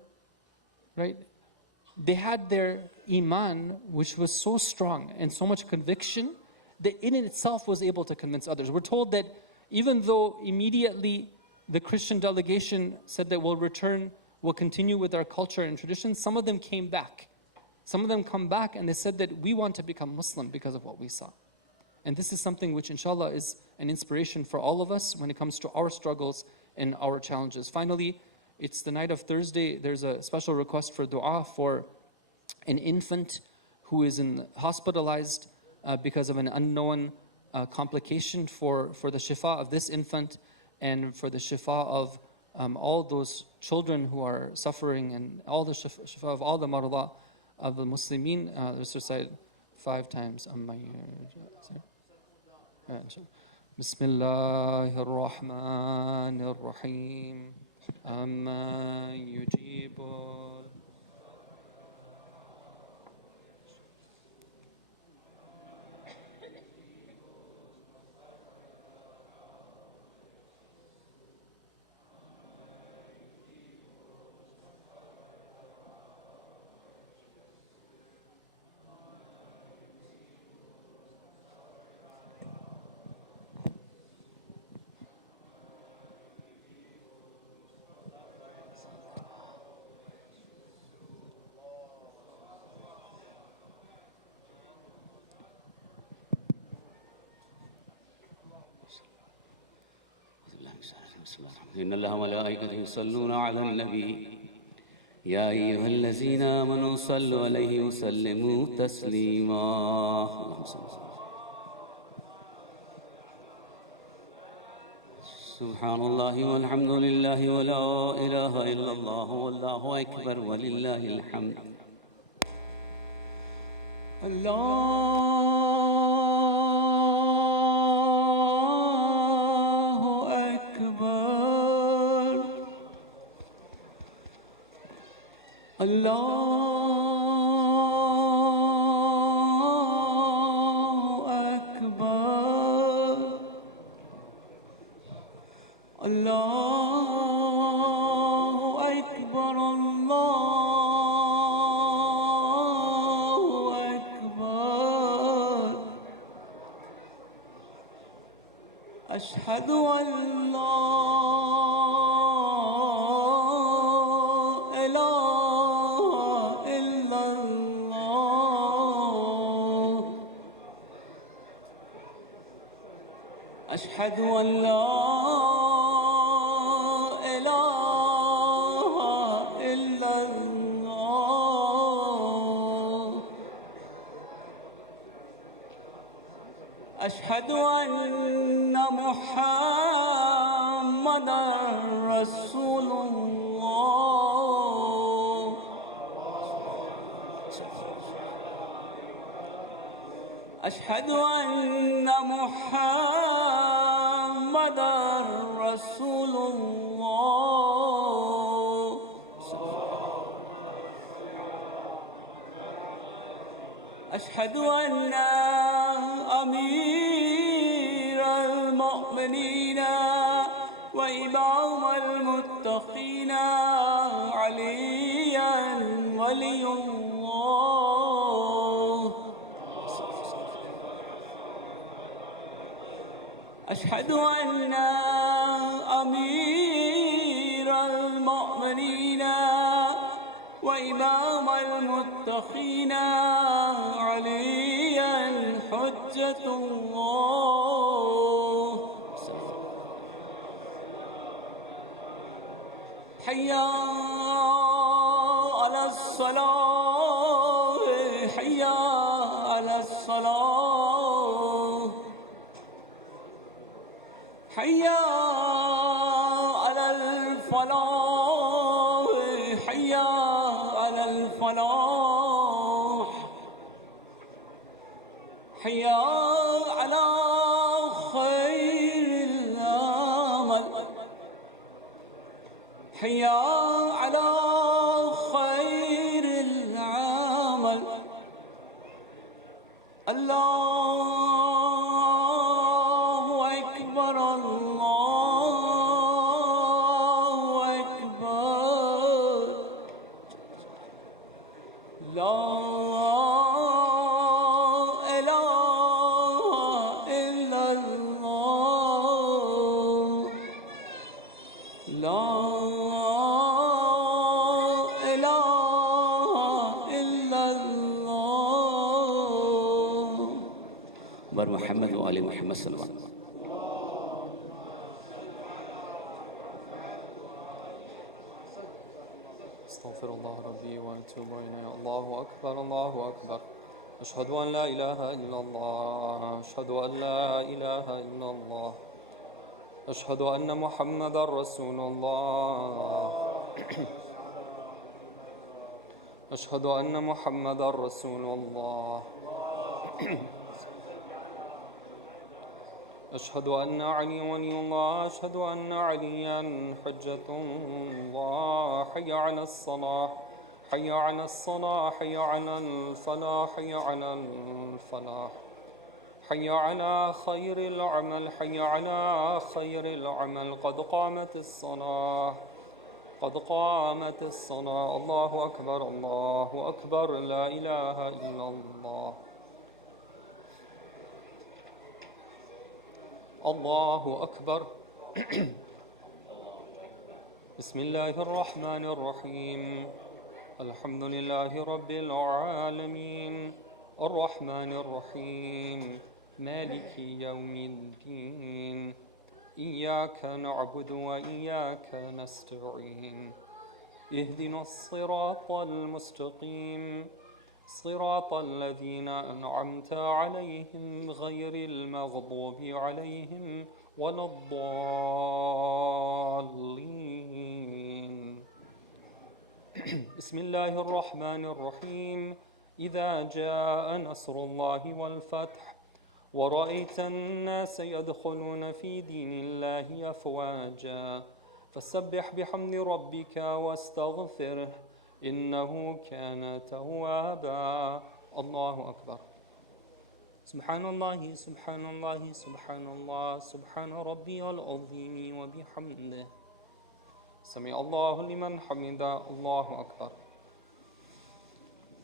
right? They had their iman which was so strong and so much conviction that in itself was able to convince others. We're told that even though immediately the Christian delegation said that we'll continue with our culture and traditions, some of them came back. Some of them come back and they said that we want to become Muslim because of what we saw. And this is something which inshallah is an inspiration for all of us when it comes to our struggles and our challenges. Finally, it's the night of Thursday. There's a special request for dua for an infant who is hospitalized because of an unknown complication, for the shifa of this infant and for the shifa of all those children who are suffering, and all the shifa of all the marada of the Muslimin. Let's recite 5 times. Bismillahir Rahmanir Rahim. Amma yujibul. إن الله وملائكته يصلون على النبي يا أيها الذين آمنوا صلوا عليه وسلموا تسليما. سبحان الله والحمد لله ولا إله إلا الله والله أكبر ولله الحمد. أشهد أن لا إله إلا الله. أشهد أن لا إله إلا الله. أشهد أن محمدًا رسول الله. أشهد أن محمدًا رسول الله. أشهد أن أمير المؤمنين وإمام المتقين عليا ولي الله. أشهد أن أمير المؤمنين وإمام المتقين عليا حجة الله. حي على الصلاة حي على الصلاة حي على الفلاح حي على الفلاح حي على خير العمل حي على خير العمل الله أكبر الله أكبر لا إله إلا الله لا إله إلا الله بر محمد وآل محمد صلى الله عليه وسلم. أستغفر الله ربي وأتوب إليه. الله أكبر الله أكبر. أشهد أن لا إله إلا الله. أشهد أن لا إله إلا الله. أشهد أن محمدا رسول الله. أشهد أن محمدا رسول الله. أشهد أن علي ولي الله. أشهد أن عليا حجة الله. حي على الصلاة حي على الصلاة حي على الفلاح حي على الفلاح حي على خير العمل حي على خير العمل قد قامت الصلاة قد قامت الصلاة. الله أكبر الله أكبر لا إله إلا الله. الله أكبر. بسم الله الرحمن الرحيم. الحمد لله رب العالمين الرحمن الرحيم مالك يوم الدين إياك نعبد وإياك نستعين اهدنا الصراط المستقيم صراط الذين أنعمت عليهم غير المغضوب عليهم ولا الضالين. بسم الله الرحمن الرحيم. إذا جاء نصر الله والفتح ورأيت الناس يدخلون في دين الله أفواجا فسبح بحمد ربك واستغفره إنه كان توابا. الله أكبر. سبحان الله سبحان الله سبحان الله سبحان ربي العظيم وبحمده. سمع الله لمن حمده. الله أكبر.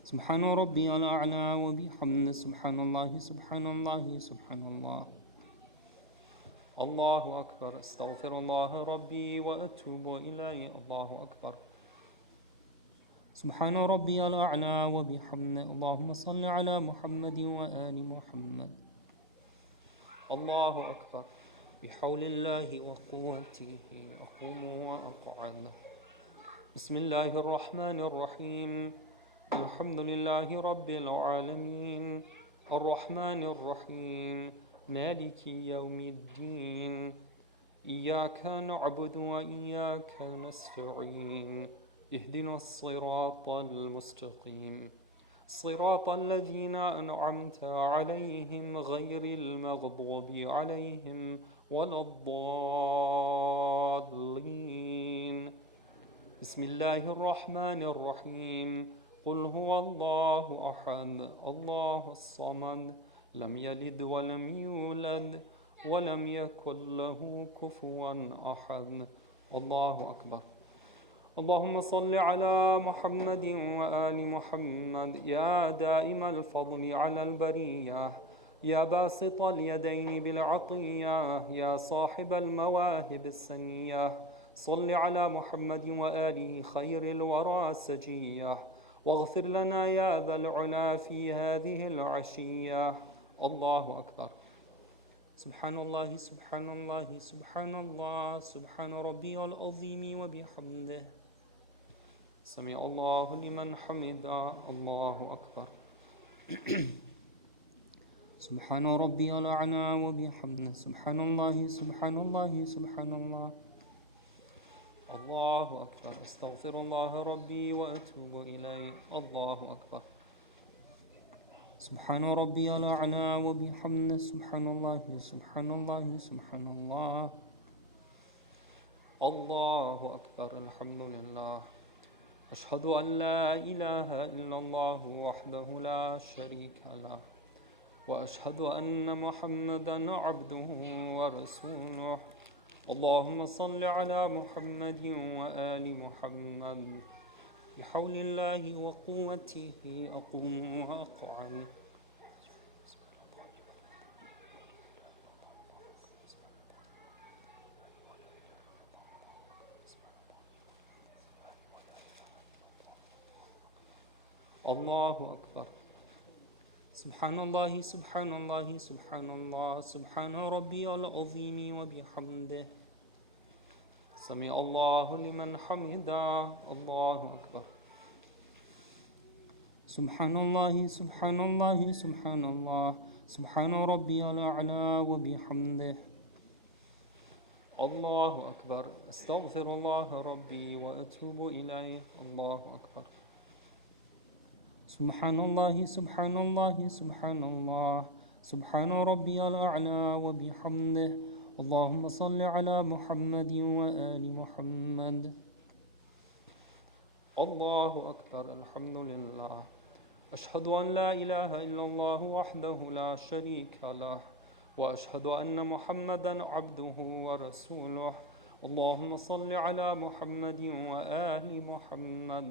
سبحان ربي الأعلى وبحمده. سبحان الله سبحان الله سبحان الله. الله أكبر. استغفر الله ربي وأتوب إليه. الله أكبر. سبحان ربي الأعلى وبحمده. اللهم صل على محمد وآل محمد. الله أكبر. بحول الله وقوته أقوم وأقعد. بسم الله الرحمن الرحيم. الحمد لله رب العالمين الرحمن الرحيم مالك يوم الدين إياك نعبد وإياك نستعين اهدنا الصراط المستقيم صراط الذين أنعمت عليهم غير المغضوب عليهم ولا الضالين. بسم الله الرحمن الرحيم. قل هو الله أحد الله الصمد لم يلد ولم يولد ولم يكن له كفوا أحد. الله أكبر. اللهم صل على محمد وآل محمد يا دائم الفضل على البرية يا باسط اليدين بالعطية يا صاحب المواهب السنية صل على محمد وآله خير الورى سجية واغفر لنا يا ذا العلا في هذه العشية. الله أكبر. سبحان الله سبحان الله سبحان الله سبحان ربي العظيم وبحمده. سمع الله لمن حمده. الله أكبر. سبحان ربي الأعلى وبحمده. سبحان الله سبحان الله سبحان الله. الله أكبر. أستغفر الله ربي وأتوب إليه. الله أكبر. سبحان ربي الأعلى وبحمده. سبحان الله سبحان الله سبحان الله. الله أكبر. الحمد لله. أشهد أن لا إله إلا الله وحده لا شريك له، وأشهد أن محمدا عبده ورسوله. اللهم صل على محمد وآل محمد. بحول الله وقوته أقوم وأقعد. الله أكبر. سبحان الله سبحان الله سبحان الله. سبحان ربي العظيم وبحمده. سمع الله لمن حمده. الله أكبر. سبحان الله سبحان الله سبحان الله. سبحان ربي الأعلى وبحمده. الله أكبر. أستغفر الله ربي وأتوب إليه. الله أكبر. سبحان الله سبحان الله سبحان الله. سبحان ربي الأعلى وبحمده. اللهم صل على محمد وآل محمد. الله أكبر. الحمد لله. أشهد أن لا إله إلا الله وحده لا شريك له، وأشهد أن محمدا عبده ورسوله. اللهم صل على محمد وآل محمد.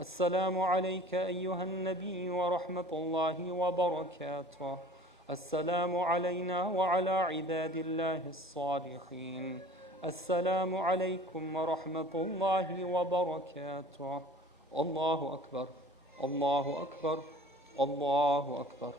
السلام عليك أيها النبي ورحمة الله وبركاته. السلام علينا وعلى عباد الله الصالحين. السلام عليكم ورحمة الله وبركاته. الله أكبر. الله أكبر. الله أكبر.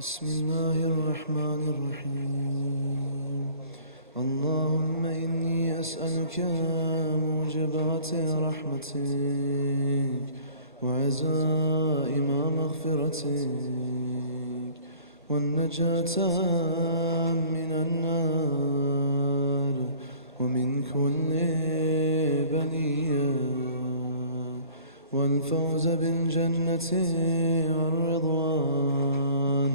بسم الله الرحمن الرحيم. اللهم إني أسألك موجبات رحمتك وعزائم مغفرتك والنجاة من النار ومن كل بلية والفوز بالجنة والرضوان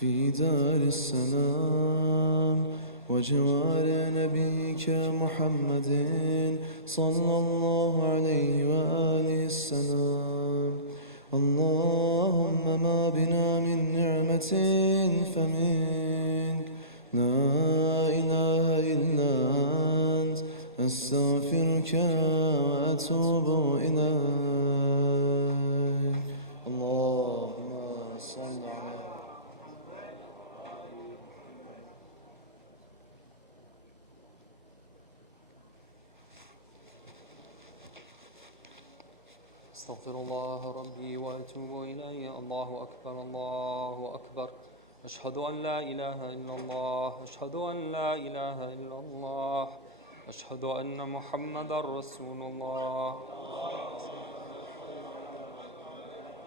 في دار السلام وجوار نبيك محمد صلى الله عليه وآله السلام. اللهم ما بنا من نعمة فمنك، لا إله إلا أنت، أستغفرك وأتوب إليك. اللهم صل على أستغفر الله ربي وأتوب إليه. الله أكبر الله أكبر. أشهد أن لا إله إلا الله. أشهد أن لا إله إلا الله. أشهد أن محمدا رسول الله.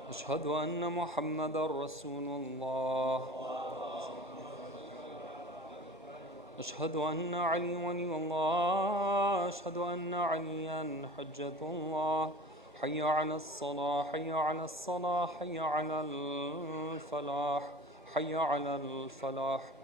أشهد أن محمدا رسول الله. أشهد أن علي ولي الله. أشهد أن عليا حجة الله. حي على الصلاة، حي على الصلاة، حي على الفلاح، حي على الفلاح.